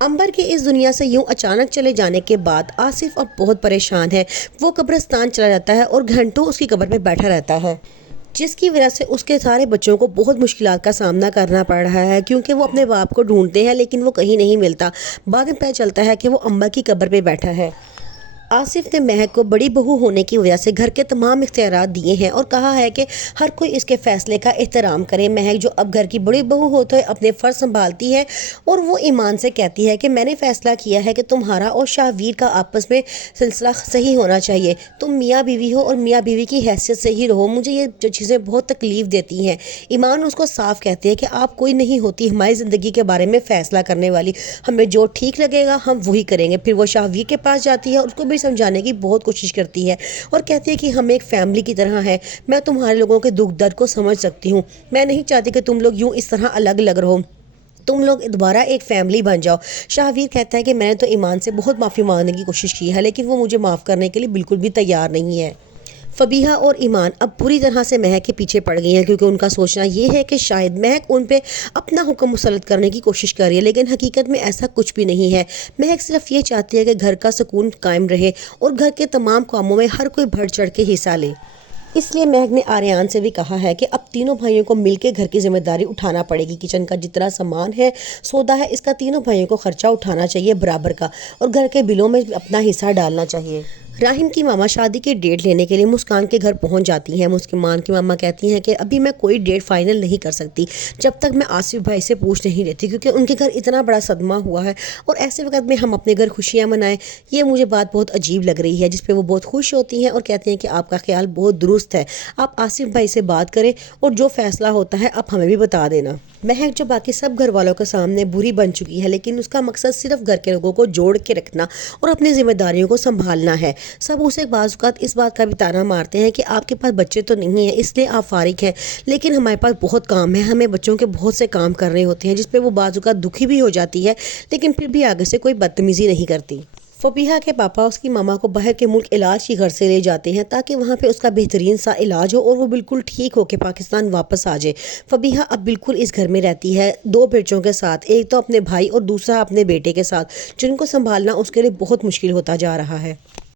अंबर के इस दुनिया से यूं अचानक चले जाने के बाद आसिफ अब बहुत परेशान है। वो कब्रिस्तान चला जाता है और घंटों उसकी कब्र में बैठा रहता है, जिसकी वजह से उसके सारे बच्चों को बहुत मुश्किलात का सामना करना पड़ रहा है, क्योंकि वो अपने बाप को ढूंढते हैं लेकिन वो कहीं नहीं मिलता। बाद में पता चलता है कि वो अंबर की कब्र पे बैठा है। आसिफ ने महक को बड़ी बहू होने की वजह से घर के तमाम इख्तियारात दिए हैं और कहा है कि हर कोई इसके फैसले का एहतराम करे। महक जो अब घर की बड़ी बहू होते हुए अपने फ़र्ज संभालती है और वो ईमान से कहती है कि मैंने फ़ैसला किया है कि तुम्हारा और शाहवीर का आपस में सिलसिला सही होना चाहिए। तुम मियाँ बीवी हो और मियाँ बीवी की हैसियत से ही रहो। मुझे ये जो चीज़ें बहुत तकलीफ़ देती हैं। ईमान उसको साफ कहती है कि आप कोई नहीं होती हमारी ज़िंदगी के बारे में फ़ैसला करने वाली, हमें जो ठीक लगेगा हम वही करेंगे। फिर वो शाहवीर के पास जाती है और उसको समझाने की बहुत कोशिश करती है और कहती है कि हम एक फैमिली की तरह हैं। मैं तुम्हारे लोगों के दुख दर्द को समझ सकती हूँ। मैं नहीं चाहती कि तुम लोग यूं इस तरह अलग अलग रहो, तुम लोग दोबारा एक फैमिली बन जाओ। शाहवीर कहता है कि मैंने तो ईमान से बहुत माफ़ी मांगने की कोशिश की है लेकिन वो मुझे माफ़ करने के लिए बिल्कुल भी तैयार नहीं है। फबीहा और ईमान अब पूरी तरह से महक के पीछे पड़ गई हैं, क्योंकि उनका सोचना ये है कि शायद महक उन पे अपना हुक्म मुसल्लत करने की कोशिश कर रही है, लेकिन हकीकत में ऐसा कुछ भी नहीं है। महक सिर्फ ये चाहती है कि घर का सुकून कायम रहे और घर के तमाम कामों में हर कोई बढ़ चढ़ के हिस्सा ले। इसलिए महक ने आर्यान से भी कहा है कि अब तीनों भाइयों को मिलकर घर की जिम्मेदारी उठाना पड़ेगी। किचन का जितना सामान है, सौदा है, इसका तीनों भाइयों को खर्चा उठाना चाहिए बराबर का और घर के बिलों में अपना हिस्सा डालना चाहिए। राहिम की मामा शादी की डेट लेने के लिए मुस्कान के घर पहुंच जाती हैं। मुस्कान की मामा कहती हैं कि अभी मैं कोई डेट फाइनल नहीं कर सकती जब तक मैं आसिफ भाई से पूछ नहीं लेती, क्योंकि उनके घर इतना बड़ा सदमा हुआ है और ऐसे वक्त में हम अपने घर खुशियां मनाएं, ये मुझे बात बहुत अजीब लग रही है। जिस पे वो बहुत खुश होती हैं और कहती हैं कि आपका ख्याल बहुत दुरुस्त है, आप आसिफ भाई से बात करें और जो फैसला होता है आप हमें भी बता देना। महक जो बाकी सब घर वालों के सामने बुरी बन चुकी है, लेकिन उसका मकसद सिर्फ घर के लोगों को जोड़ के रखना और अपनी जिम्मेदारियों को संभालना है। सब उसे बाज़ इस बात का भी ताना मारते हैं कि आपके पास बच्चे तो नहीं हैं इसलिए आप फारिग हैं, लेकिन हमारे पास बहुत काम है, हमें बच्चों के बहुत से काम करने होते हैं। जिस पे वो बाज़ दुखी भी हो जाती है लेकिन फिर भी आगे से कोई बदतमीज़ी नहीं करती। फबीहा के पापा उसकी मामा को बाहर के मुल्क इलाज की घर से ले जाते हैं ताकि वहाँ पे उसका बेहतरीन सा इलाज हो और वो बिल्कुल ठीक हो के पाकिस्तान वापस आ जाए। फबीहा अब बिल्कुल इस घर में रहती है दो बच्चों के साथ, एक तो अपने भाई और दूसरा अपने बेटे के साथ, जिनको संभालना उसके लिए बहुत मुश्किल होता जा रहा है।